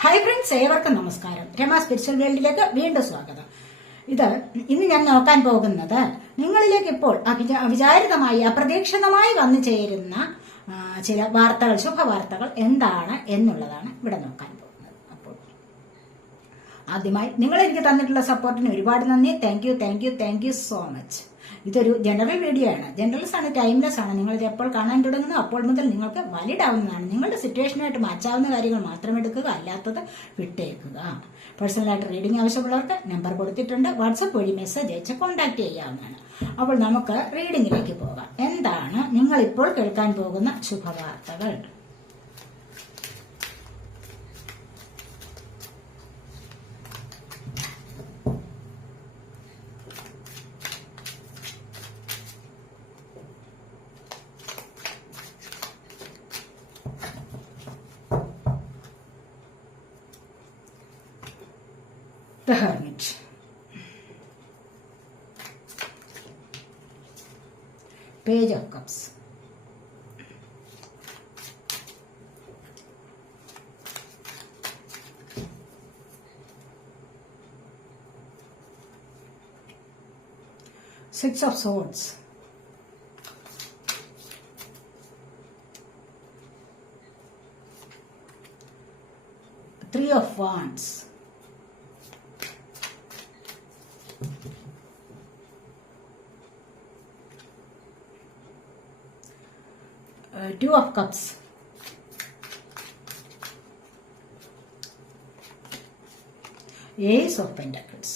Hi friends, ഏവർക്കും നമസ്കാരം. Rama spiritual വേൾഡിലേക്ക് വീണ്ടും സ്വാഗതം. ഇന്ന് ഞാൻ നോക്കാൻ പോകുന്നത് നിങ്ങളിലേക്ക് ഇപ്പോൾ അവിചാരിതമായി അപ്രതീക്ഷിതമായി വന്നു ചേരുന്ന ചില വാർത്തകൾ, ശുഭവാർത്തകൾ എന്താണ് എന്നുള്ളതാണ് ഇവിടെ നോക്കാൻ പോകുന്നത്. അപ്പോൾ ആദ്യമായി നിങ്ങൾ എനിക്ക് തന്നിട്ടുള്ള സപ്പോർട്ടിന് ഒരുപാട് നന്ദി. Thank you so much. ഇതൊരു ജനറൽ വീഡിയോ ആണ്. ജനറൽസ് ആണ്, ടൈംലെസ് ആണ്. നിങ്ങൾ ഇത് എപ്പോൾ കാണാൻ തുടങ്ങുന്നു അപ്പോൾ മുതൽ നിങ്ങൾക്ക് വാലിഡ് ആവുന്നതാണ്. നിങ്ങളുടെ സിറ്റുവേഷനായിട്ട് മാച്ചാവുന്ന കാര്യങ്ങൾ മാത്രം എടുക്കുക, അല്ലാത്തത് വിട്ടേക്കുക. പേഴ്സണലായിട്ട് റീഡിംഗ് ആവശ്യമുള്ളവർക്ക് നമ്പർ കൊടുത്തിട്ടുണ്ട്. വാട്സപ്പ് വഴി മെസ്സേജ് അയച്ച് കോൺടാക്ട് ചെയ്യാവുന്നതാണ്. അപ്പോൾ നമുക്ക് റീഡിംഗിലേക്ക് പോകാം. എന്താണ് നിങ്ങൾ ഇപ്പോൾ കേൾക്കാൻ പോകുന്ന ശുഭവാർത്തകൾ? The Hermit. Page of Cups. Six of Swords. Three of Wands. Two of Cups. Ace of Pentacles.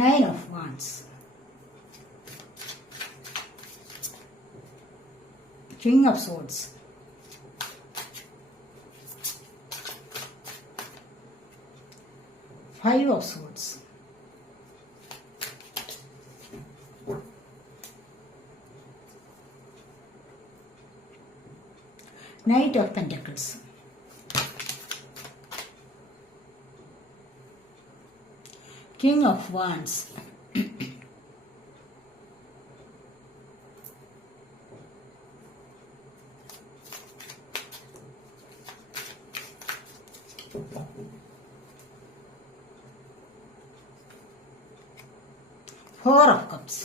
Nine of Wands. King of Swords. Five of Swords. Knight of Pentacles. King of Wands. Four of Cups.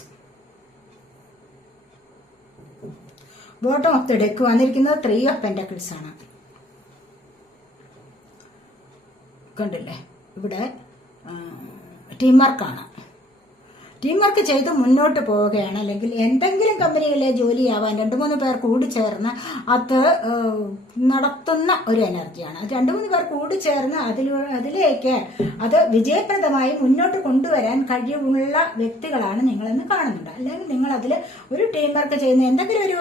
Bottom of the deck വന്നിരിക്കുന്നത് three of pentacles ആണ്. കണ്ടില്ലേ, ഇവിടെ team വർക്കാണ്. Team work ചെയ്ത് മുന്നോട്ട് പോവുകയാണ്. അല്ലെങ്കിൽ എന്തെങ്കിലും കമ്പനികളിലെ ജോലിയാവാൻ 2-3 പേർ കൂടി ചേർന്ന് അത് നടത്തുന്ന ഒരു എനർജിയാണ്. 2-3 പേർ കൂടി ചേർന്ന് അതിലേക്ക് അത് വിജയപ്രദമായി മുന്നോട്ട് കൊണ്ടുവരാൻ കഴിവുള്ള വ്യക്തികളാണ് നിങ്ങളെന്ന് കാണുന്നുണ്ട്. അല്ലെങ്കിൽ നിങ്ങൾ അതിൽ ഒരു ടീം വർക്ക് ചെയ്യുന്ന എന്തെങ്കിലും ഒരു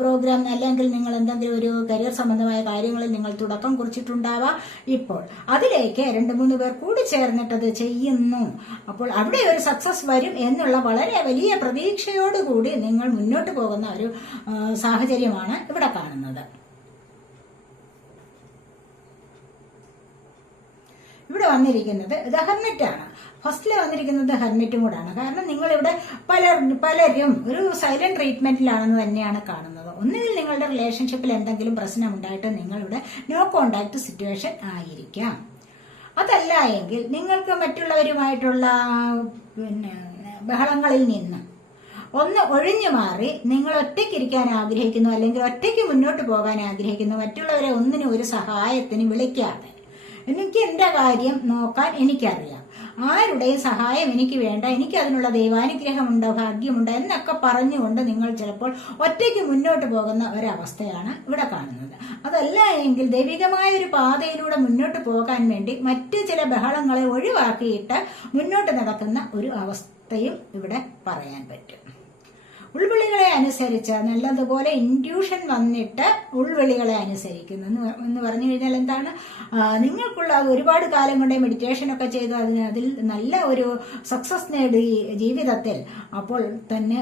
പ്രോഗ്രാം, അല്ലെങ്കിൽ നിങ്ങൾ എന്തെങ്കിലും ഒരു കരിയർ സംബന്ധമായ കാര്യങ്ങളിൽ നിങ്ങൾ തുടക്കം കുറിച്ചിട്ടുണ്ടാവാം. ഇപ്പോൾ അതിലേക്ക് 2-3 പേർ കൂടി ചേർന്നിട്ടത് ചെയ്യുന്നു. അപ്പോൾ അവിടെ ഒരു സക്സസ് വരും എന്നുള്ള വളരെ വലിയ പ്രതീക്ഷയോടുകൂടി നിങ്ങൾ മുന്നോട്ട് പോകുന്ന ഒരു സാഹചര്യമാണ് ഇവിടെ കാണുന്നത്. ഇവിടെ വന്നിരിക്കുന്നത് ദ ഹെർമിറ്റ് ആണ്. ഫസ്റ്റില് വന്നിരിക്കുന്നത് ഹെർമിറ്റും കൂടാണ്. കാരണം നിങ്ങളിവിടെ പലരും ഒരു സൈലന്റ് ട്രീറ്റ്മെന്റിലാണെന്ന് തന്നെയാണ് കാണുന്നത്. ഒന്നുകിൽ നിങ്ങളുടെ റിലേഷൻഷിപ്പിൽ എന്തെങ്കിലും പ്രശ്നം ഉണ്ടായിട്ട് നിങ്ങളിവിടെ നോ കോണ്ടാക്ട് സിറ്റുവേഷൻ ആയിരിക്കാം. അതല്ല എങ്കിൽ നിങ്ങൾക്ക് മറ്റുള്ളവരുമായിട്ടുള്ള ബഹളങ്ങളിൽ നിന്ന് ഒന്ന് ഒഴിഞ്ഞു മാറി നിങ്ങൾ ഒറ്റയ്ക്കിരിക്കാൻ ആഗ്രഹിക്കുന്നു, അല്ലെങ്കിൽ ഒറ്റയ്ക്ക് മുന്നോട്ട് പോകാൻ ആഗ്രഹിക്കുന്നു. മറ്റുള്ളവരെ ഒന്നിനും ഒരു സഹായത്തിന് വിളിക്കാതെ എനിക്ക് എന്റെ കാര്യം നോക്കാൻ എനിക്കറിയാം, ആരുടെയും സഹായം എനിക്ക് വേണ്ട, എനിക്ക് അതിനുള്ള ദൈവാനുഗ്രഹമുണ്ടോ, ഭാഗ്യമുണ്ടോ എന്നൊക്കെ പറഞ്ഞുകൊണ്ട് നിങ്ങൾ ചിലപ്പോൾ ഒറ്റയ്ക്ക് മുന്നോട്ട് പോകുന്ന ഒരവസ്ഥയാണ് ഇവിടെ കാണുന്നത്. അതല്ല എങ്കിൽ ദൈവികമായ ഒരു പാതയിലൂടെ മുന്നോട്ട് പോകാൻ വേണ്ടി മറ്റു ചില ബഹളങ്ങളെ ഒഴിവാക്കിയിട്ട് മുന്നോട്ട് നടക്കുന്ന ഒരു അവസ്ഥയും ഇവിടെ പറയാൻ പറ്റും. ഉൾവിളികളെ അനുസരിച്ച് നല്ലതുപോലെ ഇൻട്യൂഷൻ വന്നിട്ട് ഉൾവിളികളെ അനുസരിക്കുന്നു എന്ന് പറഞ്ഞു കഴിഞ്ഞാൽ എന്താണ്, നിങ്ങൾക്കുള്ള ഒരുപാട് കാലം കൊണ്ട് മെഡിറ്റേഷൻ ഒക്കെ ചെയ്ത് അതിൽ നല്ല ഒരു സക്സസ് നേടി ജീവിതത്തിൽ, അപ്പോൾ തന്നെ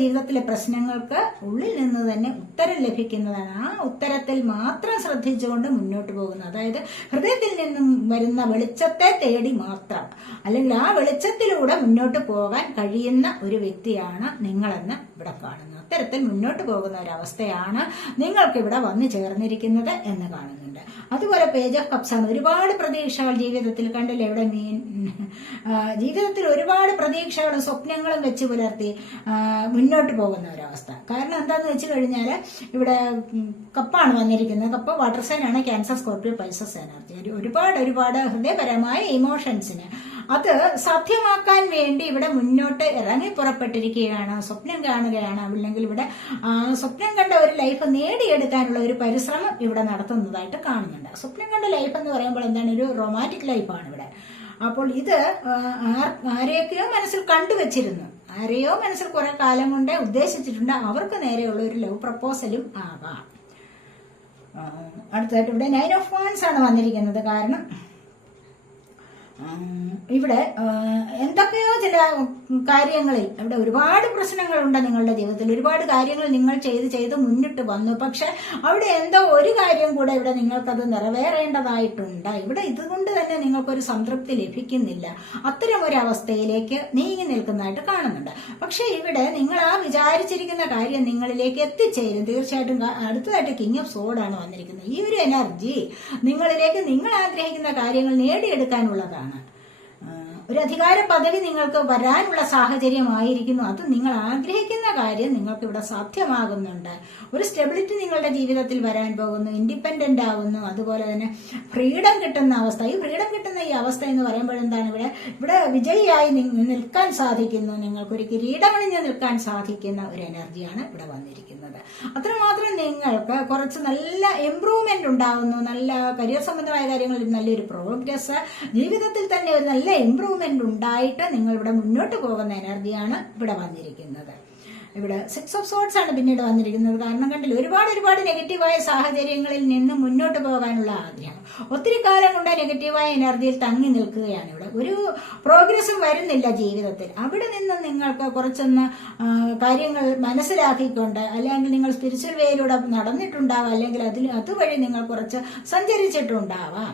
ജീവിതത്തിലെ പ്രശ്നങ്ങൾക്ക് ഉള്ളിൽ നിന്ന് തന്നെ ഉത്തരം ലഭിക്കുന്നതാണ്. ആ ഉത്തരത്തിൽ മാത്രം ശ്രദ്ധിച്ചുകൊണ്ട് മുന്നോട്ട് പോകുന്നു. അതായത് ഹൃദയത്തിൽ നിന്നും വരുന്ന വെളിച്ചത്തെ തേടി മാത്രം, അല്ലെങ്കിൽ ആ വെളിച്ചത്തിലൂടെ മുന്നോട്ട് പോകാൻ കഴിയുന്ന ഒരു വ്യക്തിയാണ് നിങ്ങളെന്ന് ഇവിടെ കാണുന്നു. അത്തരത്തിൽ മുന്നോട്ട് പോകുന്ന ഒരവസ്ഥയാണ് നിങ്ങൾക്ക് ഇവിടെ വന്നു ചേർന്നിരിക്കുന്നത് എന്ന് കാണുന്നുണ്ട്. അതുപോലെ പേജ് ഓഫ് കപ്സ് ആണ്. ഒരുപാട് പ്രതീക്ഷകൾ ജീവിതത്തിൽ കണ്ടില്ലേ, ഇവിടെ ജീവിതത്തിൽ ഒരുപാട് പ്രതീക്ഷകളും സ്വപ്നങ്ങളും വെച്ച് പുലർത്തി മുന്നോട്ട് പോകുന്ന ഒരവസ്ഥ. കാരണം എന്താന്ന് വെച്ച് കഴിഞ്ഞാൽ ഇവിടെ കപ്പാണ് വന്നിരിക്കുന്നത്. കപ്പ് വാട്ടർ സൈൻ ആണ്, ക്യാൻസർ, സ്കോർപ്പിയോ, പൈസസ് എനർജി. ഒരുപാട് ഹൃദയപരമായ ഇമോഷൻസിന് അത് സാധ്യമാക്കാൻ വേണ്ടി ഇവിടെ മുന്നോട്ട് ഇറങ്ങി പുറപ്പെട്ടിരിക്കുകയാണ്. സ്വപ്നം കാണുകയാണ്, അല്ലെങ്കിൽ ഇവിടെ സ്വപ്നം കണ്ട ഒരു ലൈഫ് നേടിയെടുക്കാനുള്ള ഒരു പരിശ്രമം ഇവിടെ നടത്തുന്നതായിട്ട് കാണുന്നുണ്ട്. സ്വപ്നം കണ്ട ലൈഫ് എന്ന് പറയുമ്പോൾ എന്താണ്, ഒരു റൊമാൻറ്റിക് ലൈഫാണ് ഇവിടെ. അപ്പോൾ ഇത് ആരെയൊക്കെയോ മനസ്സിൽ കണ്ടുവച്ചിരുന്നു, ആരെയോ മനസ്സിൽ കുറെ കാലം കൊണ്ട് ഉദ്ദേശിച്ചിട്ടുണ്ട്, അവർക്ക് നേരെയുള്ള ഒരു ലവ് പ്രപ്പോസലും ആകാം. അടുത്തായിട്ട് ഇവിടെ 9 ഓഫ് വാൻസ് ആണ് വന്നിരിക്കുന്നത്. കാരണം ഇവിടെ എന്തൊക്കെയോ ചില കാര്യങ്ങളിൽ ഇവിടെ ഒരുപാട് പ്രശ്നങ്ങളുണ്ട് നിങ്ങളുടെ ജീവിതത്തിൽ. ഒരുപാട് കാര്യങ്ങൾ നിങ്ങൾ ചെയ്ത് മുന്നിട്ട് വന്നു. പക്ഷെ അവിടെ എന്തോ ഒരു കാര്യം കൂടെ ഇവിടെ നിങ്ങൾക്കത് നിറവേറേണ്ടതായിട്ടുണ്ട്. ഇവിടെ ഇതുകൊണ്ട് തന്നെ നിങ്ങൾക്കൊരു സംതൃപ്തി ലഭിക്കുന്നില്ല. അത്തരം ഒരു അവസ്ഥയിലേക്ക് നീങ്ങി നിൽക്കുന്നതായിട്ട് കാണുന്നുണ്ട്. പക്ഷെ ഇവിടെ നിങ്ങൾ ആ വിചാരിച്ചിരിക്കുന്ന കാര്യം നിങ്ങളിലേക്ക് എത്തിച്ചേരും. തീർച്ചയായിട്ടും അടുത്തതായിട്ട് കിങ് ഓഫ് സോഡാണ് വന്നിരിക്കുന്നത്. ഈ ഒരു എനർജി നിങ്ങളിലേക്ക് നിങ്ങൾ ആഗ്രഹിക്കുന്ന കാര്യങ്ങൾ നേടിയെടുക്കാനുള്ളതാണ്. ഒരു അധികാര പദവി നിങ്ങൾക്ക് വരാനുള്ള സാഹചര്യമായിരിക്കുന്നു. അത് നിങ്ങൾ ആഗ്രഹിക്കുന്ന കാര്യം നിങ്ങൾക്ക് ഇവിടെ സാധ്യമാകുന്നുണ്ട്. ഒരു സ്റ്റെബിലിറ്റി നിങ്ങളുടെ ജീവിതത്തിൽ വരാൻ പോകുന്നു. ഇൻഡിപെൻഡന്റ് ആവുന്നു. അതുപോലെ തന്നെ ഫ്രീഡം കിട്ടുന്ന അവസ്ഥ. ഈ ഫ്രീഡം കിട്ടുന്ന ഈ അവസ്ഥ എന്ന് പറയുമ്പോൾ എന്താണ്, ഇവിടെ വിജയിയായി നിൽക്കാൻ സാധിക്കുന്നു. നിങ്ങൾക്കൊരു കിരീടമണിഞ്ഞ് നിൽക്കാൻ സാധിക്കുന്ന ഒരു എനർജിയാണ് ഇവിടെ വന്നിരിക്കുന്നത്. അത്രമാത്രം നിങ്ങൾക്ക് കുറച്ച് നല്ല ഇംപ്രൂവ്മെന്റ് ഉണ്ടാവുന്നു. നല്ല കരിയർ സംബന്ധമായ കാര്യങ്ങളിൽ നല്ലൊരു പ്രോഗ്രസ്, ജീവിതത്തിൽ തന്നെ ഒരു നല്ല ഇംപ്രൂവ്മെന്റ് ഉണ്ടായിട്ട് നിങ്ങൾ ഇവിടെ മുന്നോട്ട് പോകുന്ന എനർജിയാണ് ഇവിടെ വന്നിരിക്കുന്നത്. ഇവിടെ 6 ഓഫ് സോർട്സ് ആണ് പിന്നീട് വന്നിരിക്കുന്നത്. കാരണം കണ്ടില്ല, ഒരുപാട് നെഗറ്റീവായ സാഹചര്യങ്ങളിൽ നിന്ന് മുന്നോട്ട് പോകാനുള്ള ആഗ്രഹം. ഒത്തിരി കാലം കൊണ്ട് നെഗറ്റീവായ എനർജിയിൽ തങ്ങി നിൽക്കുകയാണ്. ഇവിടെ ഒരു പ്രോഗ്രസും വരുന്നില്ല ജീവിതത്തിൽ. അവിടെ നിന്ന് നിങ്ങൾക്ക് കുറച്ചൊന്ന് കാര്യങ്ങൾ മനസ്സിലാക്കിക്കൊണ്ട്, അല്ലെങ്കിൽ നിങ്ങൾ സ്പിരിച്വൽ വേയിലൂടെ നടന്നിട്ടുണ്ടാവാം, അല്ലെങ്കിൽ അതുവഴി നിങ്ങൾ കുറച്ച് സഞ്ചരിച്ചിട്ടുണ്ടാവാം.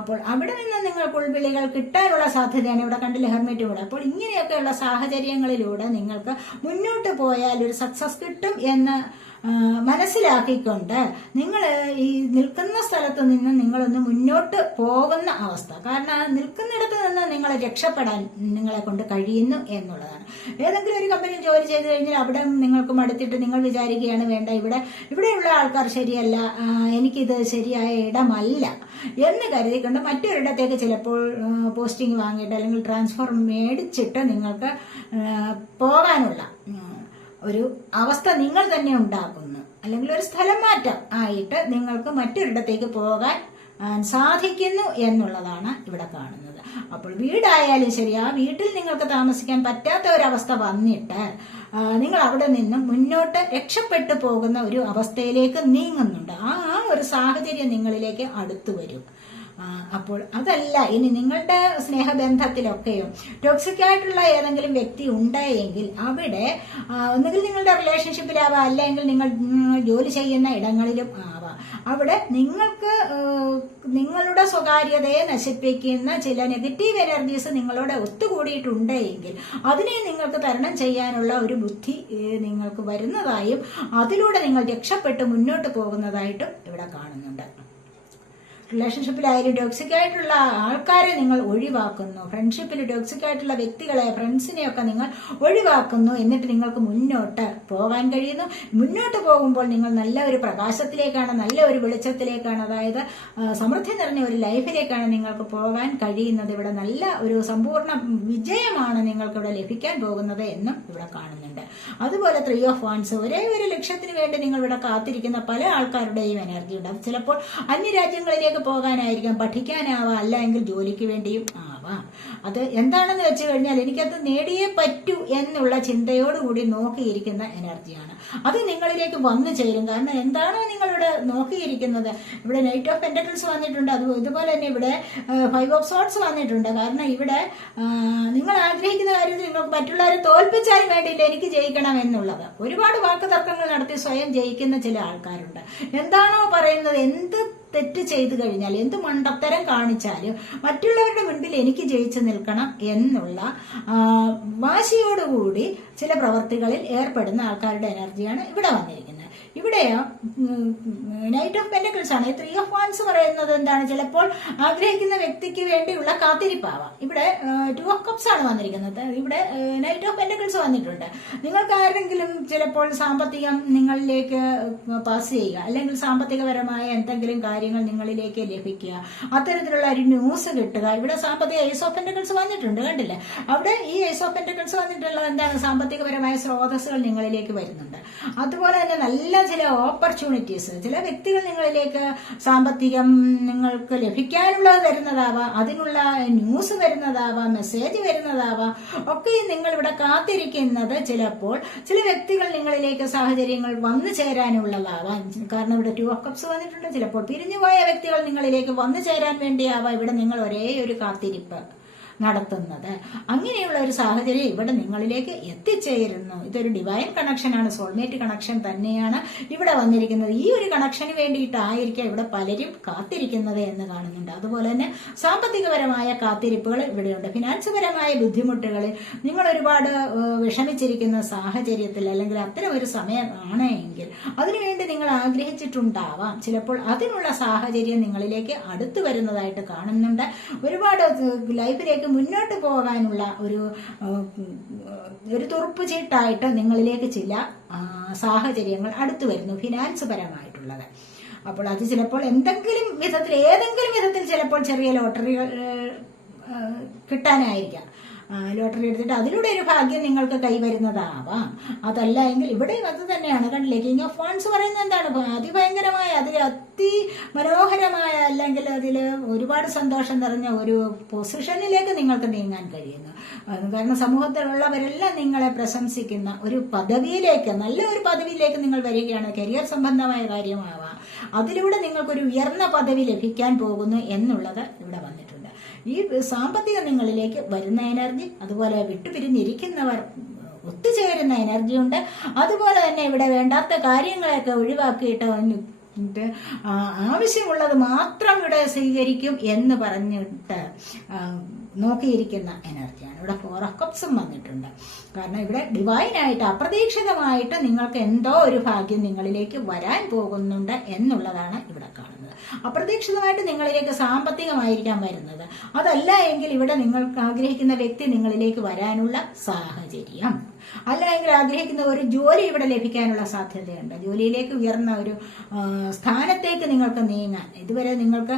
അപ്പോൾ അവിടെ നിന്ന് നിങ്ങൾക്ക് ഉൾവിളികൾ കിട്ടാനുള്ള സാധ്യതയാണ് ഇവിടെ കണ്ടില്ല, ഹെർമിറ്റിലൂടെ. അപ്പോൾ ഇങ്ങനെയൊക്കെയുള്ള സാഹചര്യങ്ങളിലൂടെ നിങ്ങൾക്ക് മുന്നോട്ട് പോയാൽ ഒരു സക്സസ് കിട്ടും എന്ന് മനസ്സിലാക്കിക്കൊണ്ട് നിങ്ങൾ ഈ നിൽക്കുന്ന സ്ഥലത്ത് നിന്ന് നിങ്ങളൊന്ന് മുന്നോട്ട് പോകുന്ന അവസ്ഥ. കാരണം നിൽക്കുന്നിടത്ത് നിന്ന് നിങ്ങൾ രക്ഷപ്പെടാൻ നിങ്ങളെ കൊണ്ട് കഴിയുന്നു എന്നുള്ളതാണ്. ഏതെങ്കിലും ഒരു കമ്പനിയിൽ ജോലി ചെയ്ത് കഴിഞ്ഞാൽ അവിടെ നിങ്ങൾക്ക് മടുത്തിട്ട് നിങ്ങൾ വിചാരിക്കുകയാണ്, വേണ്ട, ഇവിടെയുള്ള ആൾക്കാർ ശരിയല്ല, എനിക്കിത് ശരിയായ ഇടമല്ല എന്ന് കരുതിക്കൊണ്ട് മറ്റൊരിടത്തേക്ക് ചിലപ്പോൾ പോസ്റ്റിംഗ് വാങ്ങിയിട്ട് അല്ലെങ്കിൽ ട്രാൻസ്ഫർ മേടിച്ചിട്ട് നിങ്ങൾക്ക് പോകാനുള്ള ഒരു അവസ്ഥ നിങ്ങൾ തന്നെ ഉണ്ടാക്കുന്നു. അല്ലെങ്കിൽ ഒരു സ്ഥലം മാറ്റം ആയിട്ട് നിങ്ങൾക്ക് മറ്റൊരിടത്തേക്ക് പോകാൻ സാധിക്കുന്നു എന്നുള്ളതാണ് ഇവിടെ കാണുന്നത്. അപ്പോൾ വീടായാലും ശരി, ആ വീട്ടിൽ നിങ്ങൾക്ക് താമസിക്കാൻ പറ്റാത്ത ഒരവസ്ഥ വന്നിട്ട് നിങ്ങൾ അവിടെ നിന്നും മുന്നോട്ട് രക്ഷപ്പെട്ടു പോകുന്ന ഒരു അവസ്ഥയിലേക്ക് നീങ്ങുന്നുണ്ട്. ആ ഒരു സാഹചര്യം നിങ്ങളിലേക്ക് അടുത്തു വരും. അപ്പോൾ അതല്ല, ഇനി നിങ്ങളുടെ സ്നേഹബന്ധത്തിലൊക്കെയും ടോക്സിക് ആയിട്ടുള്ള ഏതെങ്കിലും വ്യക്തി ഉണ്ടായെങ്കിൽ അവിടെ ഒന്നുകിൽ നിങ്ങളുടെ റിലേഷൻഷിപ്പിലാവാം, അല്ലെങ്കിൽ നിങ്ങൾ ജോലി ചെയ്യുന്ന ഇടങ്ങളിലും ആവാം. അവിടെ നിങ്ങൾക്ക് നിങ്ങളുടെ സ്വകാര്യതയെ നശിപ്പിക്കുന്ന ചില നെഗറ്റീവ് എനർജീസ് നിങ്ങളോട് ഒത്തുകൂടിയിട്ടുണ്ടെങ്കിൽ അതിനെ നിങ്ങൾക്ക് തരണം ചെയ്യാനുള്ള ഒരു ബുദ്ധി നിങ്ങൾക്ക് വരുന്നതായും അതിലൂടെ നിങ്ങൾ രക്ഷപ്പെട്ട് മുന്നോട്ട് പോകുന്നതായിട്ടും ഇവിടെ കാണുന്നുണ്ട്. റിലേഷൻഷിപ്പിലായാലും ടോക്സിക് ആയിട്ടുള്ള ആൾക്കാരെ നിങ്ങൾ ഒഴിവാക്കുന്നു. ഫ്രണ്ട്ഷിപ്പിൽ ടോക്സിക് ആയിട്ടുള്ള വ്യക്തികളെ, ഫ്രണ്ട്സിനെയൊക്കെ നിങ്ങൾ ഒഴിവാക്കുന്നു. എന്നിട്ട് നിങ്ങൾക്ക് മുന്നോട്ട് പോകാൻ കഴിയുന്നു. മുന്നോട്ട് പോകുമ്പോൾ നിങ്ങൾ നല്ല ഒരു പ്രകാശത്തിലേക്കാണ്, നല്ല ഒരു വെളിച്ചത്തിലേക്കാണ്, അതായത് സമൃദ്ധി നിറഞ്ഞ ഒരു ലൈഫിലേക്കാണ് നിങ്ങൾക്ക് പോകാൻ കഴിയുന്നത്. ഇവിടെ നല്ല ഒരു സമ്പൂർണ്ണ വിജയമാണ് നിങ്ങൾക്ക് ഇവിടെ ലഭിക്കാൻ പോകുന്നത് എന്നും ഇവിടെ കാണുന്നുണ്ട്. അതുപോലെ 3 ഓഫ് വാൻസ്, ഒരേ ഒരു ലക്ഷ്യത്തിന് വേണ്ടി നിങ്ങൾ ഇവിടെ കാത്തിരിക്കുന്ന പല ആൾക്കാരുടെയും എനർജി ഉണ്ടാവും. ചിലപ്പോൾ അന്യരാജ്യങ്ങളിലേക്ക് പോകാനായിരിക്കാം, പഠിക്കാനാവാം, അല്ലെങ്കിൽ ജോലിക്ക് വേണ്ടിയും ആവാം. ആവാം. അത് എന്താണെന്ന് വെച്ച് കഴിഞ്ഞാൽ എനിക്കത് നേടിയേ പറ്റൂ എന്നുള്ള ചിന്തയോടുകൂടി നോക്കിയിരിക്കുന്ന എനർജിയാണ്. അത് നിങ്ങളിലേക്ക് വന്നു ചേരും. കാരണം എന്താണോ നിങ്ങളിവിടെ നോക്കിയിരിക്കുന്നത്, ഇവിടെ നൈറ്റ് ഓഫ് പെന്റക്കിൾസ് വന്നിട്ടുണ്ട്, ഇതുപോലെ തന്നെ ഇവിടെ 5 ഓഫ് സോർട്സ് വന്നിട്ടുണ്ട്. കാരണം ഇവിടെ നിങ്ങൾ ആഗ്രഹിക്കുന്ന കാര്യത്തിൽ നിങ്ങൾക്ക് മറ്റുള്ളവരെ തോൽപ്പിച്ചാലും വേണ്ടിയില്ല എനിക്ക് ജയിക്കണം എന്നുള്ളത്. ഒരുപാട് വാക്ക് തർക്കങ്ങൾ നടത്തി സ്വയം ജയിക്കുന്ന ചില ആൾക്കാരുണ്ട്. എന്താണോ പറയുന്നത്, എന്ത് തെറ്റ് ചെയ്തു കഴിഞ്ഞാൽ, എന്ത് മണ്ടത്തരം കാണിച്ചാലും മറ്റുള്ളവരുടെ മുൻപിൽ എനിക്ക് ജയിച്ചു നിൽക്കണം എന്നുള്ള വാശിയോടുകൂടി ചില പ്രവർത്തികളിൽ ഏർപ്പെടുന്ന ആൾക്കാരുടെ എനർജിയാണ് ഇവിടെ വന്നിരിക്കുന്നത്. ഇവിടെ നൈറ്റ് ഓഫ് പെന്റക്കിൾസ് ആണ്. 3 ഓഫ് വാൻസ് പറയുന്നത് എന്താണ്? ചിലപ്പോൾ ആഗ്രഹിക്കുന്ന വ്യക്തിക്ക് വേണ്ടിയുള്ള കാത്തിരിപ്പാവാം. ഇവിടെ 2 ഓഫ് കപ്സ് ആണ് വന്നിരിക്കുന്നത്. ഇവിടെ നൈറ്റ് ഓഫ് പെന്റക്കിൾസ് വന്നിട്ടുണ്ട്. നിങ്ങൾക്ക് ആരെങ്കിലും ചിലപ്പോൾ സാമ്പത്തികം നിങ്ങളിലേക്ക് പാസ് ചെയ്യുക, അല്ലെങ്കിൽ സാമ്പത്തികപരമായ എന്തെങ്കിലും കാര്യങ്ങൾ നിങ്ങളിലേക്ക് ലഭിക്കുക, അത്തരത്തിലുള്ള ഒരു ന്യൂസ് കിട്ടുക. ഇവിടെ സാമ്പത്തിക ഏസ് ഓഫ് പെന്റക്കിൾസ് വന്നിട്ടുണ്ട്, കണ്ടില്ലേ? അവിടെ ഈ ഏസ് ഓഫ് പെന്റക്കിൾസ് വന്നിട്ടുള്ളത് എന്താണ്? സാമ്പത്തികപരമായ സ്രോതസ്സുകൾ നിങ്ങളിലേക്ക് വരുന്നുണ്ട്. അതുപോലെ തന്നെ നല്ല ചില ഓപ്പർച്യൂണിറ്റീസ്, ചില വ്യക്തികൾ നിങ്ങളിലേക്ക് സാമ്പത്തികം നിങ്ങൾക്ക് ലഭിക്കാനുള്ളത് വരുന്നതാവാം, അതിനുള്ള ന്യൂസ് വരുന്നതാവാം, മെസ്സേജ് വരുന്നതാവാം. ഒക്കെ നിങ്ങൾ ഇവിടെ കാത്തിരിക്കുന്നത് ചിലപ്പോൾ ചില വ്യക്തികൾ നിങ്ങളിലേക്ക് സാഹചര്യങ്ങൾ വന്നു ചേരാനുള്ളതാവാം. കാരണം ഇവിടെ 2 ഓഫ് കപ്സ് വന്നിട്ടുണ്ട്. ചിലപ്പോൾ പിരിഞ്ഞുപോയ വ്യക്തികൾ നിങ്ങളിലേക്ക് വന്നു ചേരാൻ വേണ്ടിയാവാം ഇവിടെ നിങ്ങൾ ഒരേ ഒരു കാത്തിരിപ്പ് നടത്തുന്നത്. അങ്ങനെയുള്ള ഒരു സാഹചര്യം ഇവിടെ നിങ്ങളിലേക്ക് എത്തിച്ചേരുന്നു. ഇതൊരു ഡിവൈൻ കണക്ഷനാണ്, സോൾമേറ്റ് കണക്ഷൻ തന്നെയാണ് ഇവിടെ വന്നിരിക്കുന്നത്. ഈ ഒരു കണക്ഷന് വേണ്ടിയിട്ടായിരിക്കാം ഇവിടെ പലരും കാത്തിരിക്കുന്നത് എന്ന് കാണുന്നുണ്ട്. അതുപോലെ തന്നെ സാമ്പത്തികപരമായ കാത്തിരിപ്പുകൾ ഇവിടെയുണ്ട്. ഫിനാൻസ് പരമായ ബുദ്ധിമുട്ടുകളിൽ നിങ്ങൾ ഒരുപാട് വിഷമിച്ചിരിക്കുന്ന സാഹചര്യത്തിൽ, അല്ലെങ്കിൽ അത്തരം ഒരു സമയമാണ് എങ്കിൽ അതിനുവേണ്ടി നിങ്ങൾ ആഗ്രഹിച്ചിട്ടുണ്ടാവാം. ചിലപ്പോൾ അതിനുള്ള സാഹചര്യം നിങ്ങളിലേക്ക് അടുത്തു വരുന്നതായിട്ട് കാണുന്നുണ്ട്. ഒരുപാട് ലൈഫിലേക്ക് മുന്നോട്ട് പോകാനുള്ള ഒരു തുറപ്പ് ചീട്ടായിട്ട് നിങ്ങളിലേക്ക് ചില സാഹചര്യങ്ങൾ അടുത്തു വരുന്നു, ഫിനാൻസ് പരമായിട്ടുള്ളത്. അപ്പോൾ അത് ചിലപ്പോൾ ഏതെങ്കിലും വിധത്തിൽ ചിലപ്പോൾ ചെറിയ ലോട്ടറികൾ കിട്ടാനായിരിക്കാം. ലോട്ടറി എടുത്തിട്ട് അതിലൂടെ ഒരു ഭാഗ്യം നിങ്ങൾക്ക് കൈവരുന്നതാവാം. അതല്ല എങ്കിൽ ഇവിടെ അത് തന്നെയാണ്, കണ്ടില്ലേ? കിങ് ഓഫ് വാൻസ് പറയുന്നത് എന്താണ്? അതിഭയങ്കരമായ, അതിൽ മനോഹരമായ, അല്ലെങ്കിൽ അതിൽ ഒരുപാട് സന്തോഷം നിറഞ്ഞ ഒരു പൊസിഷനിലേക്ക് നിങ്ങൾക്ക് നീങ്ങാൻ കഴിയുന്നു. കാരണം സമൂഹത്തിലുള്ളവരെല്ലാം നിങ്ങളെ പ്രശംസിക്കുന്ന ഒരു പദവിയിലേക്ക്, നല്ല ഒരു പദവിയിലേക്ക് നിങ്ങൾ വരികയാണ്. കരിയർ സംബന്ധമായ കാര്യമാവാം. അതിലൂടെ നിങ്ങൾക്കൊരു ഉയർന്ന പദവി ലഭിക്കാൻ പോകുന്നു എന്നുള്ളത് ഇവിടെ വന്നിട്ടുണ്ട്. ഈ സാമ്പത്തിക നിങ്ങളിലേക്ക് വരുന്ന എനർജി, അതുപോലെ വിട്ടുപിരിഞ്ഞിരിക്കുന്നവർ ഒത്തുചേരുന്ന എനർജി ഉണ്ട്. അതുപോലെ തന്നെ ഇവിടെ വേണ്ടാത്ത കാര്യങ്ങളെയൊക്കെ ഒഴിവാക്കിയിട്ട് ആവശ്യമുള്ളത് മാത്രം ഇവിടെ സ്വീകരിക്കും എന്ന് പറഞ്ഞിട്ട് നോക്കിയിരിക്കുന്ന എനർജിയാണ്. ഇവിടെ 4 ഓഫ് കപ്സും വന്നിട്ടുണ്ട്. കാരണം ഇവിടെ ഡിവൈനായിട്ട്, അപ്രതീക്ഷിതമായിട്ട് നിങ്ങൾക്ക് എന്തോ ഒരു ഭാഗ്യം നിങ്ങളിലേക്ക് വരാൻ പോകുന്നുണ്ട് എന്നുള്ളതാണ് ഇവിടെ കാണുന്നത്. അപ്രതീക്ഷിതമായിട്ട് നിങ്ങളിലേക്ക് സാമ്പത്തികമായിരിക്കാം വരുന്നത്. അതല്ല എങ്കിൽ ഇവിടെ നിങ്ങൾക്ക് ആഗ്രഹിക്കുന്ന വ്യക്തി നിങ്ങളിലേക്ക് വരാനുള്ള സാഹചര്യം, അല്ല എങ്കിൽ ആഗ്രഹിക്കുന്ന ഒരു ജോലി ഇവിടെ ലഭിക്കാനുള്ള സാധ്യതയുണ്ട്. ജോലിയിലേക്ക് ഉയർന്ന ഒരു സ്ഥാനത്തേക്ക് നിങ്ങൾക്ക് നീങ്ങാൻ, ഇതുവരെ നിങ്ങൾക്ക്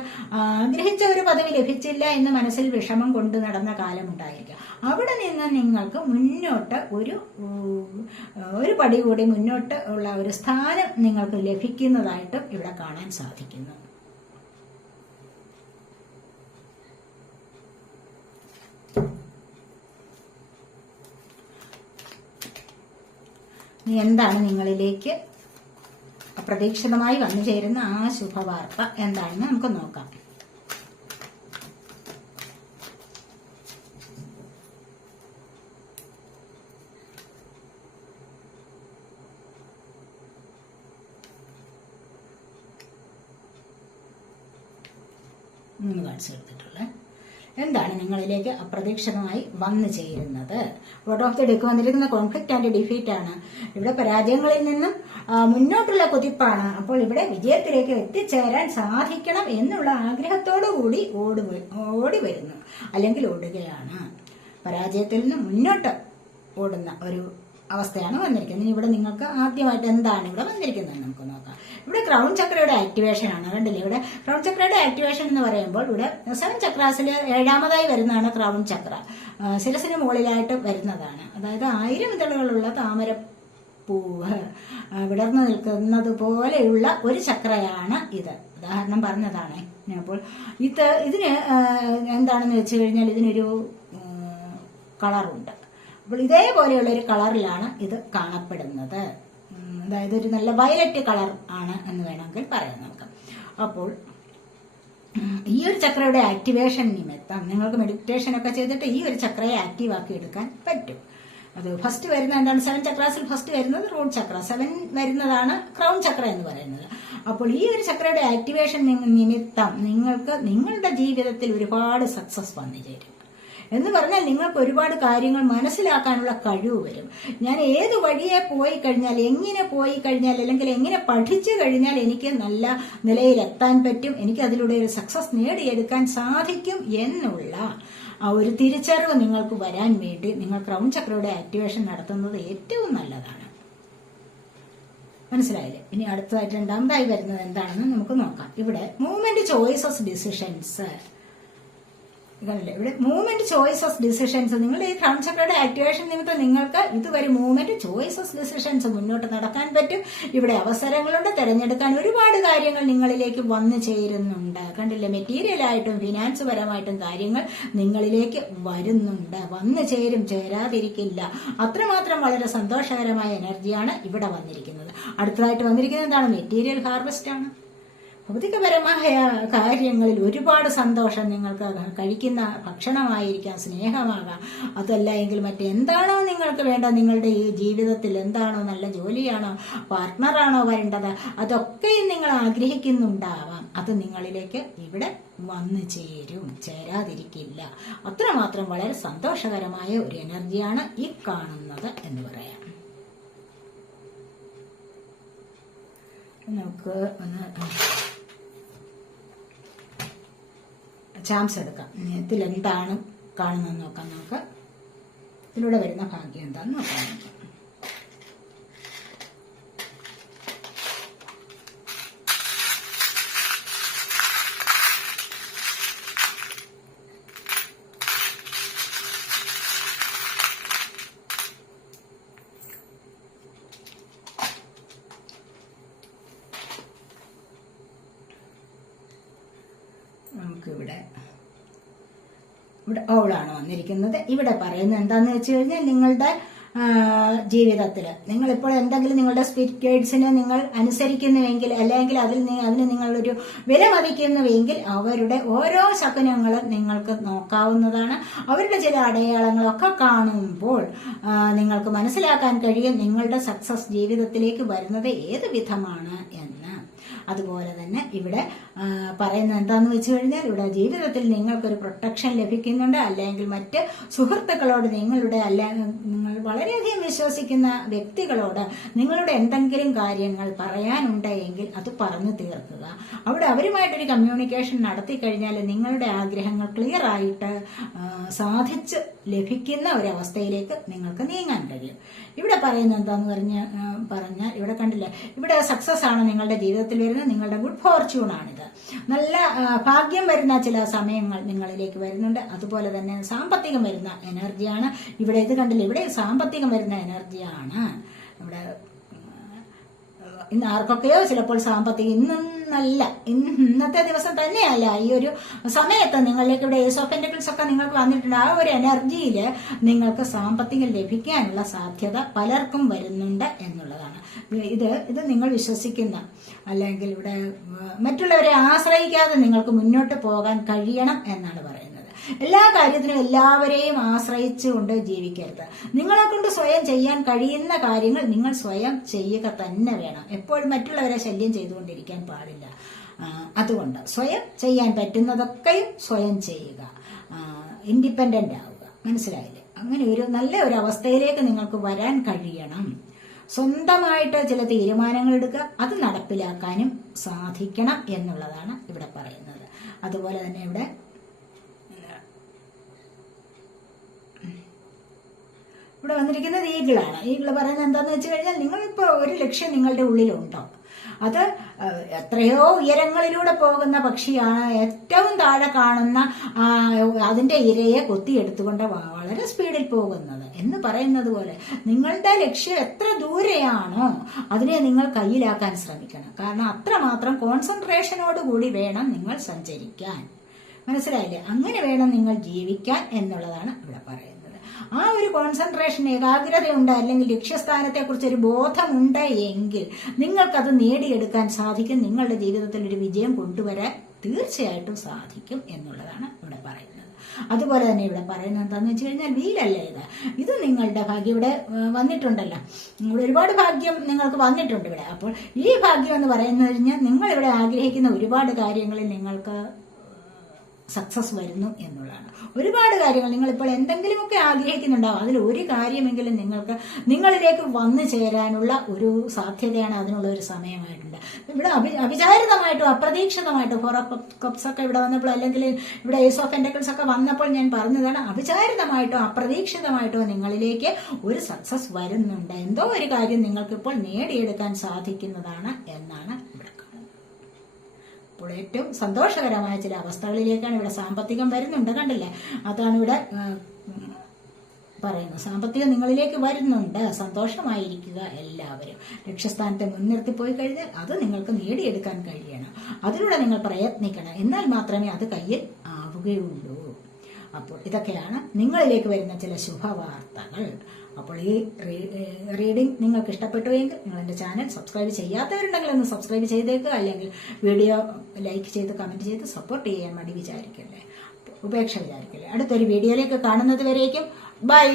ആഗ്രഹിച്ച ഒരു പദവി ലഭിച്ചില്ല എന്ന് മനസ്സിൽ വിഷമം കൊണ്ട് നടന്ന കാലമുണ്ടായിരിക്കാം. അവിടെ നിന്ന് നിങ്ങൾക്ക് മുന്നോട്ട് ഒരു പടി കൂടി മുന്നോട്ട് ഉള്ള ഒരു സ്ഥാനം നിങ്ങൾക്ക് ലഭിക്കുന്നതായിട്ടും ഇവിടെ കാണാൻ സാധിക്കുന്നു. എന്താണ് നിങ്ങളിലേക്ക് അപ്രതീക്ഷിതമായി വന്നു ചേരുന്ന ആ ശുഭവാർത്ത എന്താണെന്ന് നമുക്ക് നോക്കാം. കാണിച്ചു കൊടുത്തിട്ടുള്ളത് എന്താണ് നിങ്ങളിലേക്ക് അപ്രതീക്ഷിതമായി വന്നു ചേരുന്നത്? ബോട്ടം ഓഫ് ദി ഡെക്ക് വന്നിരിക്കുന്ന കോൺഫ്ലിക്റ്റ് ആൻഡ് ഡിഫീറ്റ് ആണ്. ഇവിടെ പരാജയങ്ങളിൽ നിന്നും മുന്നോട്ടുള്ള കുതിപ്പാണ്. അപ്പോൾ ഇവിടെ വിജയത്തിലേക്ക് എത്തിച്ചേരാൻ സാധിക്കണം എന്നുള്ള ആഗ്രഹത്തോടു കൂടി ഓടി വരുന്നു, അല്ലെങ്കിൽ ഓടുകയാണ്. പരാജയത്തിൽ നിന്ന് മുന്നോട്ട് ഓടുന്ന ഒരു അവസ്ഥയാണ് വന്നിരിക്കുന്നത്. ഇനി ഇവിടെ നിങ്ങൾക്ക് ആദ്യമായിട്ട് എന്താണ് ഇവിടെ വന്നിരിക്കുന്നത് നമുക്ക് നോക്കാം. ഇവിടെ ക്രൗൺ ചക്രയുടെ ആക്ടിവേഷൻ ആണ്. കണ്ടില്ലേ? ഇവിടെ ക്രൗൺ ചക്രയുടെ ആക്ടിവേഷൻ എന്ന് പറയുമ്പോൾ ഇവിടെ 7 ചക്രാസിൽ 7ാമതായി വരുന്നതാണ് ക്രൗൺ ചക്ര. ശിരസിന് മുകളിലായിട്ട് വരുന്നതാണ്. അതായത് 1000 ഇതളുകളുള്ള താമര പൂവ് വിടർന്നു നിൽക്കുന്നത് പോലെയുള്ള ഒരു ചക്രയാണ് ഇത്. ഉദാഹരണം പറഞ്ഞതാണ്. അപ്പോൾ ഇതിന് എന്താണെന്ന് വെച്ച് കഴിഞ്ഞാൽ ഇതിനൊരു കളറുണ്ട്. അപ്പോൾ ഇതേപോലെയുള്ള ഒരു കളറിലാണ് ഇത് കാണപ്പെടുന്നത്. അതായത് ഒരു നല്ല വയലറ്റ് കളർ ആണ് എന്ന് വേണമെങ്കിൽ പറയാം നമുക്ക്. അപ്പോൾ ഈ ഒരു ചക്രയുടെ ആക്ടിവേഷൻ നിമിത്തം നിങ്ങൾക്ക് മെഡിറ്റേഷൻ ഒക്കെ ചെയ്തിട്ട് ഈ ഒരു ചക്രയെ ആക്റ്റീവ് ആക്കി എടുക്കാൻ പറ്റും. അത് ഫസ്റ്റ് വരുന്ന എന്താണ്, 7 ചക്രാസിൽ ഫസ്റ്റ് വരുന്നത് റൂട്ട് ചക്ര, 7 വരുന്നതാണ് ക്രൗൺ ചക്ര എന്ന് പറയുന്നത്. അപ്പോൾ ഈ ഒരു ചക്രയുടെ ആക്ടിവേഷൻ നിമിത്തം നിങ്ങൾക്ക് നിങ്ങളുടെ ജീവിതത്തിൽ ഒരുപാട് സക്സസ് വന്നു ചേരും. എന്ന് പറഞ്ഞാൽ നിങ്ങൾക്ക് ഒരുപാട് കാര്യങ്ങൾ മനസ്സിലാക്കാനുള്ള കഴിവ് വരും. ഞാൻ ഏത് വഴിയെ പോയി കഴിഞ്ഞാൽ, എങ്ങനെ പോയി കഴിഞ്ഞാൽ, അല്ലെങ്കിൽ എങ്ങനെ പഠിച്ചു കഴിഞ്ഞാൽ എനിക്ക് നല്ല നിലയിലെത്താൻ പറ്റും, എനിക്ക് അതിലൂടെ ഒരു സക്സസ് നേടിയെടുക്കാൻ സാധിക്കും എന്നുള്ള ആ ഒരു തിരിച്ചറിവ് നിങ്ങൾക്ക് വരാൻ വേണ്ടി നിങ്ങൾ ക്രൗൺ ചക്രയുടെ ആക്ടിവേഷൻ നടത്തുന്നത് ഏറ്റവും നല്ലതാണ്. മനസ്സിലായില്ലേ? ഇനി അടുത്തതായിട്ട് രണ്ടാമതായി വരുന്നത് എന്താണെന്ന് നമുക്ക് നോക്കാം. ഇവിടെ മൂവ്മെന്റ് ചോയ്സസ് ഡിസിഷൻസ്. ഇവിടെ മൂവ്മെന്റ് ചോയ്സസ് ഡിസിഷൻസ്, നിങ്ങളുടെ ഈ ക്രൗൺ ചക്രയുടെ ആക്ടിവേഷൻ നിമിത്തം നിങ്ങൾക്ക് ഇതുവരെ മൂവ്മെന്റ് ചോയ്സസ് ഡിസിഷൻസ് മുന്നോട്ട് നടക്കാൻ പറ്റും. ഇവിടെ അവസരങ്ങളുണ്ട്, തിരഞ്ഞെടുക്കാൻ ഒരുപാട് കാര്യങ്ങൾ നിങ്ങളിലേക്ക് വന്നു ചേരുന്നുണ്ട്. കണ്ടില്ലേ? മെറ്റീരിയൽ ആയിട്ടും ഫിനാൻസ് പരമായിട്ടും കാര്യങ്ങൾ നിങ്ങളിലേക്ക് വരുന്നുണ്ട്, വന്നു ചേരും, ചേരാതിരിക്കില്ല. അത്രമാത്രം വളരെ സന്തോഷകരമായ എനർജിയാണ് ഇവിടെ വന്നിരിക്കുന്നത്. അടുത്തതായിട്ട് വന്നിരിക്കുന്നത് എന്താണ്? മെറ്റീരിയൽ ഹാർവെസ്റ്റ് ആണ്. ഭൗതികപരമായ കാര്യങ്ങളിൽ ഒരുപാട് സന്തോഷം. നിങ്ങൾക്ക് കഴിക്കുന്ന ഭക്ഷണമായിരിക്കാം, സ്നേഹമാകാം, അതല്ല എങ്കിൽ മറ്റെന്താണോ നിങ്ങൾക്ക് വേണ്ട, നിങ്ങളുടെ ഈ ജീവിതത്തിൽ എന്താണോ, നല്ല ജോലിയാണോ, പാർട്ട്ണറാണോ വരേണ്ടത്, അതൊക്കെയും നിങ്ങൾ ആഗ്രഹിക്കുന്നുണ്ടാവാം. അത് നിങ്ങളിലേക്ക് ഇവിടെ വന്നു ചേരും, ചേരാതിരിക്കില്ല. അത്രമാത്രം വളരെ സന്തോഷകരമായ ഒരു എനർജിയാണ് ഈ കാണുന്നത് എന്ന് പറയാം. നമുക്ക് ഒന്ന് ചാൻസ് എടുക്കാം. ഇതിൽ എന്താണ് കാണുന്നതെന്ന് നോക്കാം. നമുക്ക് ഇതിലൂടെ വരുന്ന ഭാഗ്യം എന്താന്ന് നോക്കാം. നമുക്കിവിടെ ഓളാണ് വന്നിരിക്കുന്നത്. ഇവിടെ പറയുന്നത് എന്താന്ന് വെച്ച് കഴിഞ്ഞാൽ, നിങ്ങളുടെ ജീവിതത്തിൽ നിങ്ങളിപ്പോൾ എന്തെങ്കിലും നിങ്ങളുടെ സ്പിരിറ്റ് ഗൈഡ്സിനെ നിങ്ങൾ അനുസരിക്കുന്നുവെങ്കിൽ, അല്ലെങ്കിൽ അതിന് നിങ്ങളൊരു വില മതിക്കുന്നുവെങ്കിൽ, അവരുടെ ഓരോ ശകുനങ്ങളും നിങ്ങൾക്ക് നോക്കാവുന്നതാണ്. അവരുടെ ചില അടയാളങ്ങളൊക്കെ കാണുമ്പോൾ നിങ്ങൾക്ക് മനസ്സിലാക്കാൻ കഴിയും നിങ്ങളുടെ സക്സസ് ജീവിതത്തിലേക്ക് വരുന്നത് ഏത് വിധമാണ് എന്ന്. അതുപോലെ തന്നെ ഇവിടെ പറയുന്നത് എന്താണെന്ന് വെച്ച് കഴിഞ്ഞാൽ, ഇവിടെ ജീവിതത്തിൽ നിങ്ങൾക്കൊരു പ്രൊട്ടക്ഷൻ ലഭിക്കുന്നുണ്ട്. അല്ലെങ്കിൽ മറ്റ് സുഹൃത്തുക്കളോട് നിങ്ങൾ വളരെയധികം വിശ്വസിക്കുന്ന വ്യക്തികളോട് നിങ്ങളുടെ എന്തെങ്കിലും കാര്യങ്ങൾ പറയാനുണ്ടെങ്കിൽ അത് പറഞ്ഞു തീർക്കുക. അവിടെ അവരുമായിട്ടൊരു കമ്മ്യൂണിക്കേഷൻ നടത്തി കഴിഞ്ഞാൽ നിങ്ങളുടെ ആഗ്രഹങ്ങൾ ക്ലിയർ ആയിട്ട് സാധിച്ച് ലഭിക്കുന്ന ഒരവസ്ഥയിലേക്ക് നിങ്ങൾക്ക് നീങ്ങാൻ കഴിയും. ഇവിടെ പറയുന്നത് എന്താന്ന് പറഞ്ഞാൽ ഇവിടെ കണ്ടില്ലേ, ഇവിടെ സക്സസ് ആണ് നിങ്ങളുടെ ജീവിതത്തിൽ വരുന്നത്. നിങ്ങളുടെ ഗുഡ് ഫോർച്യൂൺ ആണിത്. നല്ല ഭാഗ്യം വരുന്ന ചില സമയങ്ങൾ നിങ്ങളിലേക്ക് വരുന്നുണ്ട്. അതുപോലെ തന്നെ സാമ്പത്തികം വരുന്ന എനർജിയാണ് ഇവിടെ. ഇത് കണ്ടില്ലേ, ഇവിടെ സാമ്പത്തികം വരുന്ന എനർജിയാണ് ഇവിടെ. ഇന്ന് ആർക്കൊക്കെയോ ചിലപ്പോൾ സാമ്പത്തികം, ഇന്നത്തെ ദിവസം തന്നെയല്ല, ഈ ഒരു സമയത്ത് നിങ്ങളിലേക്ക് ഇവിടെ ഏസ് ഓഫ് പെന്റക്കിൾസ് ഒക്കെ നിങ്ങൾക്ക് വന്നിട്ടുണ്ട്. ആ ഒരു എനർജിയിൽ നിങ്ങൾക്ക് സാമ്പത്തികം ലഭിക്കാനുള്ള സാധ്യത പലർക്കും വരുന്നുണ്ട് എന്നുള്ളതാണ്. ഇത് നിങ്ങൾ വിശ്വസിക്കുന്ന, അല്ലെങ്കിൽ ഇവിടെ മറ്റുള്ളവരെ ആശ്രയിക്കാതെ നിങ്ങൾക്ക് മുന്നോട്ട് പോകാൻ കഴിയണം എന്നാണ് പറയുന്നത്. എല്ലാ കാര്യത്തിനും എല്ലാവരെയും ആശ്രയിച്ചുകൊണ്ട് ജീവിക്കരുത്. നിങ്ങളെ കൊണ്ട് സ്വയം ചെയ്യാൻ കഴിയുന്ന കാര്യങ്ങൾ നിങ്ങൾ സ്വയം ചെയ്യുക തന്നെ വേണം. എപ്പോഴും മറ്റുള്ളവരെ ശല്യം ചെയ്തുകൊണ്ടിരിക്കാൻ പാടില്ല. അതുകൊണ്ട് സ്വയം ചെയ്യാൻ പറ്റുന്നതൊക്കെയും സ്വയം ചെയ്യുക, ഇൻഡിപെൻഡന്റ് ആവുക. മനസ്സിലായില്ലേ? അങ്ങനെ ഒരു നല്ല ഒരു അവസ്ഥയിലേക്ക് നിങ്ങൾക്ക് വരാൻ കഴിയണം. സ്വന്തമായിട്ട് ചില തീരുമാനങ്ങൾ എടുക്കുക, അത് നടപ്പിലാക്കാനും സാധിക്കണം എന്നുള്ളതാണ് ഇവിടെ പറയുന്നത്. അതുപോലെ തന്നെ ഇവിടെ വന്നിരിക്കുന്നത് ഈഗിളാണ്. ഈഗിള് പറയുന്നത് എന്താന്ന് വെച്ച് കഴിഞ്ഞാൽ, നിങ്ങളിപ്പോൾ ഒരു ലക്ഷ്യം നിങ്ങളുടെ ഉള്ളിലുണ്ടോ, അത് എത്രയോ ഉയരങ്ങളിലൂടെ പോകുന്ന പക്ഷിയാണ് ഏറ്റവും താഴെ കാണുന്ന അതിന്റെ ഇരയെ കൊത്തിയെടുത്തുകൊണ്ട് വളരെ സ്പീഡിൽ പോകുന്നത് എന്ന് പറയുന്നത് പോലെ നിങ്ങളുടെ ലക്ഷ്യം എത്ര ദൂരെയാണോ അതിനെ നിങ്ങൾ കയ്യിലാക്കാൻ ശ്രമിക്കണം. കാരണം അത്രമാത്രം കോൺസെൻട്രേഷനോടുകൂടി വേണം നിങ്ങൾ സഞ്ചരിക്കാൻ. മനസ്സിലായില്ലേ? അങ്ങനെ വേണം നിങ്ങൾ ജീവിക്കാൻ എന്നുള്ളതാണ് ഇവിടെ പറയുന്നത്. ആ ഒരു കോൺസെൻട്രേഷൻ, ഏകാഗ്രതയുണ്ട്, അല്ലെങ്കിൽ ലക്ഷ്യസ്ഥാനത്തെ കുറിച്ച് ഒരു ബോധമുണ്ട് എങ്കിൽ നിങ്ങൾക്കത് നേടിയെടുക്കാൻ സാധിക്കും. നിങ്ങളുടെ ജീവിതത്തിൽ ഒരു വിജയം കൊണ്ടുവരാൻ തീർച്ചയായിട്ടും സാധിക്കും എന്നുള്ളതാണ് ഇവിടെ പറയുന്നത്. അതുപോലെ തന്നെ ഇവിടെ പറയുന്നത് എന്താണെന്ന് വെച്ച് കഴിഞ്ഞാൽ വീലല്ലേ ഇത് നിങ്ങളുടെ ഭാഗ്യം ഇവിടെ വന്നിട്ടുണ്ടല്ലോ. ഇവിടെ ഒരുപാട് ഭാഗ്യം നിങ്ങൾക്ക് വന്നിട്ടുണ്ട് ഇവിടെ. അപ്പോൾ ഈ ഭാഗ്യം എന്ന് പറയുന്നത് കഴിഞ്ഞാൽ നിങ്ങൾ ഇവിടെ ആഗ്രഹിക്കുന്ന ഒരുപാട് കാര്യങ്ങളിൽ നിങ്ങൾക്ക് സക്സസ് വരുന്നു എന്നുള്ളതാണ്. ഒരുപാട് കാര്യങ്ങൾ നിങ്ങളിപ്പോൾ എന്തെങ്കിലുമൊക്കെ ആഗ്രഹിക്കുന്നുണ്ടാവും. അതിൽ ഒരു കാര്യമെങ്കിലും നിങ്ങളിലേക്ക് വന്നു ചേരാനുള്ള ഒരു സാധ്യതയാണ്, അതിനുള്ള ഒരു സമയമായിട്ടുണ്ട്. ഇവിടെ അവിചാരിതമായിട്ടോ അപ്രതീക്ഷിതമായിട്ടോ ഫോർ ഓഫ് കപ്സ് ഒക്കെ ഇവിടെ വന്നപ്പോൾ, അല്ലെങ്കിൽ ഇവിടെ ഏസ് ഓഫ് പെന്റക്കിൾസ് ഒക്കെ വന്നപ്പോൾ ഞാൻ പറഞ്ഞതാണ്, അവിചാരിതമായിട്ടോ അപ്രതീക്ഷിതമായിട്ടോ നിങ്ങളിലേക്ക് ഒരു സക്സസ് വരുന്നുണ്ട്. എന്തോ ഒരു കാര്യം നിങ്ങൾക്കിപ്പോൾ നേടിയെടുക്കാൻ സാധിക്കുന്നതാണ് എന്നാണ് ഇവിടെ. അപ്പോൾ ഏറ്റവും സന്തോഷകരമായ ചില അവസ്ഥകളിലേക്കാണ് ഇവിടെ സാമ്പത്തികം വരുന്നുണ്ട്. കണ്ടില്ലേ? അതാണ് ഇവിടെ പറയുന്നത്. സാമ്പത്തികം നിങ്ങളിലേക്ക് വരുന്നുണ്ട്. സന്തോഷമായിരിക്കുക എല്ലാവരും. ലക്ഷ്യസ്ഥാനത്തെ മുൻനിർത്തി പോയി കഴിഞ്ഞാൽ അത് നിങ്ങൾക്ക് നേടിയെടുക്കാൻ കഴിയണം. അതിലൂടെ നിങ്ങൾ പ്രയത്നിക്കണം. എന്നാൽ മാത്രമേ അത് കയ്യിൽ ആവുകയുള്ളൂ. അപ്പോൾ ഇതൊക്കെയാണ് നിങ്ങളിലേക്ക് വരുന്ന ചില ശുഭവാർത്തകൾ. അപ്പോൾ ഈ റീഡിംഗ് നിങ്ങൾക്ക് ഇഷ്ടപ്പെട്ടു എങ്കിൽ നിങ്ങൾ എൻ്റെ ചാനൽ സബ്സ്ക്രൈബ് ചെയ്യാത്തവരുണ്ടെങ്കിൽ ഒന്ന് സബ്സ്ക്രൈബ് ചെയ്തേക്കുക. അല്ലെങ്കിൽ വീഡിയോ ലൈക്ക് ചെയ്ത് കമന്റ് ചെയ്ത് സപ്പോർട്ട് ചെയ്യാൻ വേണ്ടി വിചാരിക്കല്ലേ, ഉപേക്ഷ വിചാരിക്കല്ലേ. അടുത്തൊരു വീഡിയോയിലേക്ക് കാണുന്നത് വരേക്കും ബൈ.